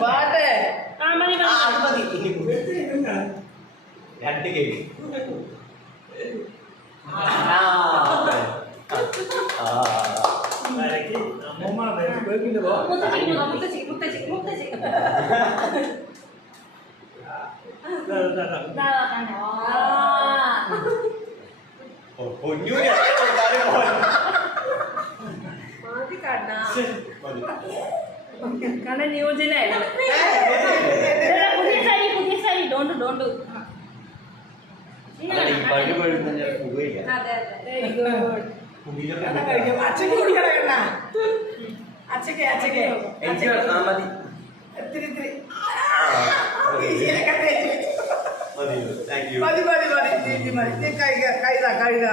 പാട്ട് രണ്ട് കേക്ക് പൊന്നൂര് കാരണം ന്യൂജിനായിരുന്നു പുതിയ സാരി ഡോണ്ട് വെരി ഗുഡ് അച്ഛക്ക് കുടിക്കണ അച്ഛക്ക് മതി കഴുക